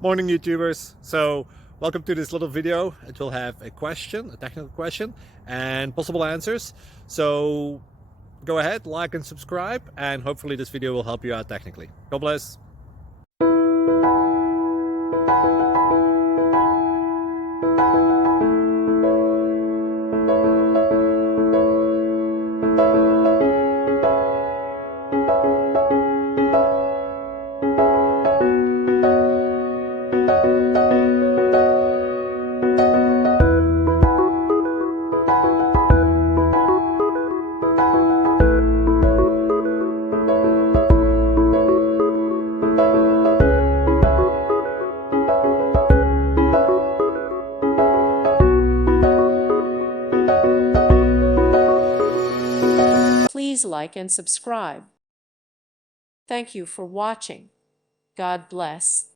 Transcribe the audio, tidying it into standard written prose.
Morning, YouTubers. So welcome to this little video. It will have a question, a technical question, and possible answers. So go ahead, like and subscribe, and hopefully this video will help you out technically. God bless. Please like and subscribe. Thank you for watching. God bless.